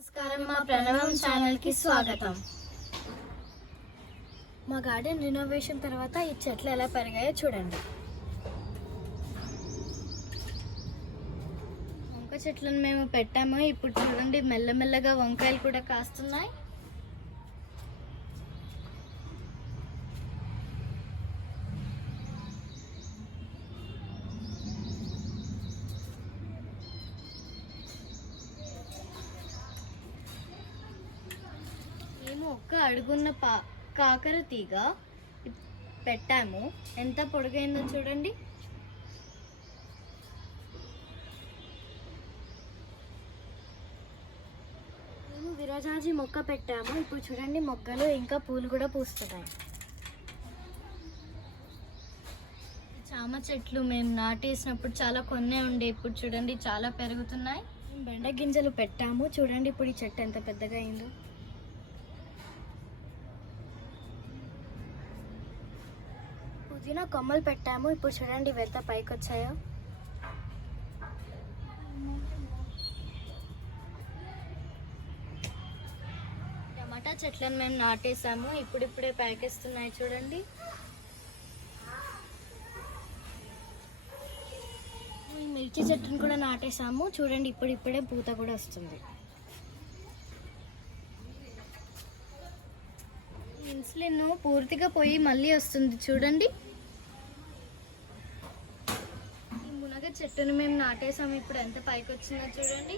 నమస్కారం, మా ప్రణవం ఛానల్కి స్వాగతం. మా గార్డెన్ రినోవేషన్ తర్వాత ఈ చెట్లు ఎలా పెరిగాయో చూడండి. వంక చెట్లను మేము పెట్టాము. ఇప్పుడు చూడండి, మెల్లమెల్లగా వంకాయలు కూడా కాస్తున్నాయి. మేము ఒక్క అడుగున్న కాకర తీగ పెట్టాము. ఎంత పొడుగైందో చూడండి. మేము విరజాజి మొక్క పెట్టాము. ఇప్పుడు చూడండి, మొగ్గలు ఇంకా పూలు కూడా పూస్తున్నాయి. చామ చెట్లు మేము నాటేసినప్పుడు చాలా కొన్నే ఉండే, ఇప్పుడు చూడండి చాలా పెరుగుతున్నాయి. బెండ గింజలు పెట్టాము. చూడండి ఇప్పుడు ఈ చెట్టు ఎంత పెద్దగా అయిందో. పుదీనా కొమ్మలు పెట్టాము. ఇప్పుడు చూడండి ఇవి ఎంత పైకి వచ్చాయో. టమాటా చెట్లను మేము నాటేసాము. ఇప్పుడిప్పుడే పైకేస్తున్నాయి చూడండి. ఈ మిర్చి చెట్టును కూడా నాటేసాము. చూడండి ఇప్పుడిప్పుడే పూత కూడా వస్తుంది. ఇన్సులిన్ పూర్తిగా పోయి మళ్ళీ వస్తుంది చూడండి. ఈ మునగ చెట్టును మేము నాటేసాము. ఇప్పుడు ఎంత పైకి వచ్చిందో చూడండి.